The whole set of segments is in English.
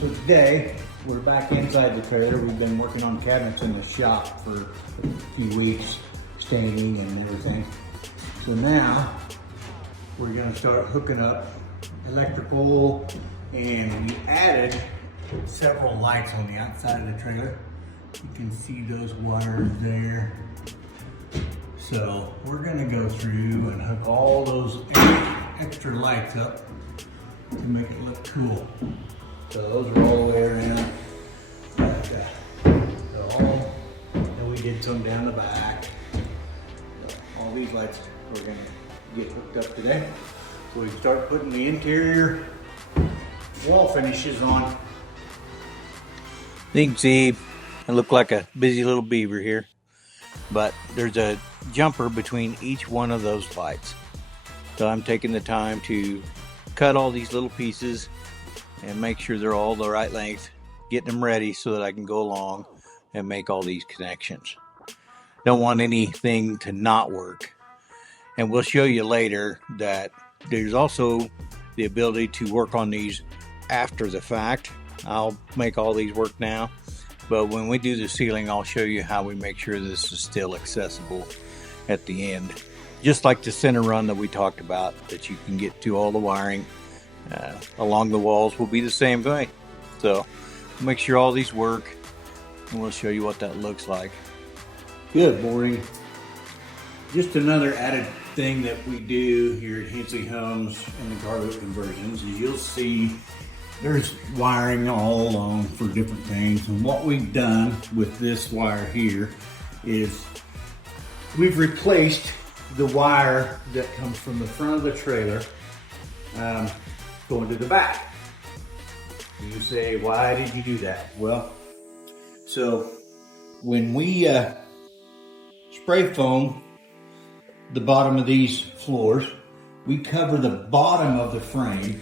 So today, we're back inside the trailer. We've been working on cabinets in the shop for a few weeks, staining and everything. So now, we're gonna start hooking up electrical, and we added several lights on the outside of the trailer. You can see those wires there. So we're gonna go through and hook all those extra lights up to make it look cool. So those are all the way around. And we did some down the back. All these lights we're gonna get hooked up today. So we can start putting the interior wall finishes on. You can see I look like a busy little beaver here, but there's a jumper between each one of those lights. So I'm taking the time to cut all these little pieces and make sure they're all the right length, getting them ready so that I can go along and make all these connections. Don't want anything to not work. And we'll show you later that there's also the ability to work on these after the fact. I'll make all these work now, but when we do the ceiling, I'll show you how we make sure this is still accessible at the end. Just like the center run that we talked about, that you can get to all the wiring along the walls will be the same way. So make sure all these work, and we'll show you what that looks like. Good morning. Just another added thing that we do here at Hensley Homes in the cargo conversions is you'll see there's wiring all along for different things. And what we've done with this wire here is we've replaced the wire that comes from the front of the trailer going to the back. You say, why did you do that? Well, so when we spray foam the bottom of these floors, we cover the bottom of the frame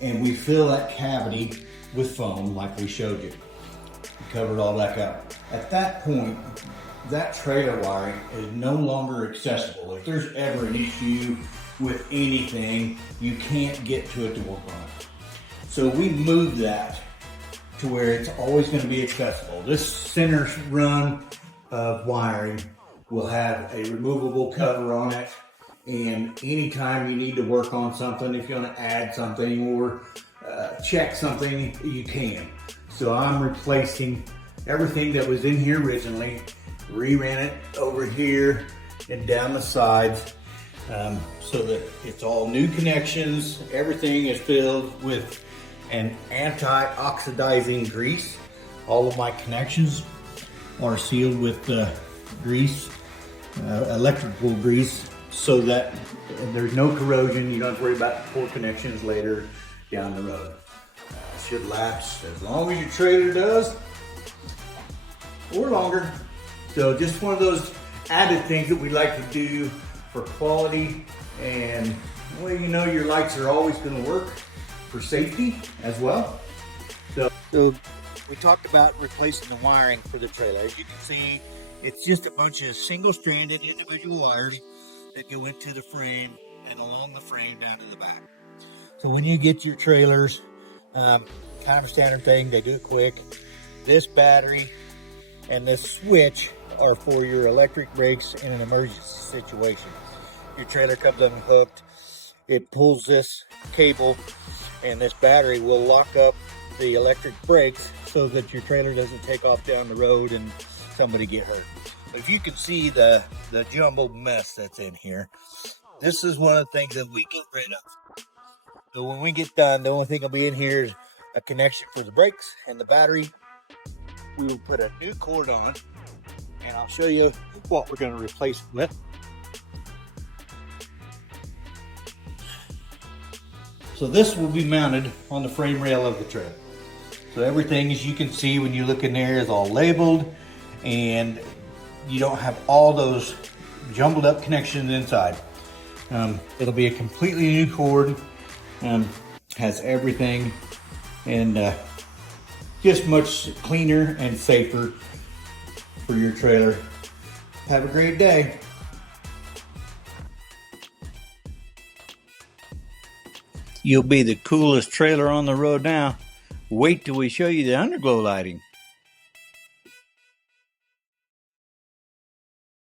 and we fill that cavity with foam like we showed you. We cover it all back up. At that point, that trailer wiring is no longer accessible. If there's ever an issue with anything, you can't get to it to work on it. So we moved that to where it's always going to be accessible. This center run of wiring will have a removable cover on it, and anytime you need to work on something, if you want to add something or check something, you can. So I'm replacing everything that was in here originally, reran it over here and down the sides, so that it's all new connections. Everything is filled with an anti-oxidizing grease. All of my connections are sealed with grease, electrical grease, so that there's no corrosion. You don't have to worry about poor connections later down the road. Should last as long as your trailer does, or longer. So just one of those added things that we like to do for quality, and well, you know your lights are always going to work for safety as well. So we talked about replacing the wiring for the trailer. As you can see, it's just a bunch of single-stranded individual wires that go into the frame and along the frame down to the back. So when you get your trailers, kind of a standard thing, they do it quick. This battery and this switch are for your electric brakes in an emergency situation. Your trailer comes unhooked, it pulls this cable, and this battery will lock up the electric brakes so that your trailer doesn't take off down the road and somebody get hurt. But if you can see the jumbled mess that's in here, this is one of the things that we get rid of. So when we get done, the only thing will be in here is a connection for the brakes and the battery. We will put a new cord on, and I'll show you what we're going to replace it with. So this will be mounted on the frame rail of the trailer. So everything, as you can see when you look in there, is all labeled, and you don't have all those jumbled up connections inside. It'll be a completely new cord, has everything, and just much cleaner and safer for your trailer. Have a great day. You'll be the coolest trailer on the road now Wait till we show you the underglow lighting.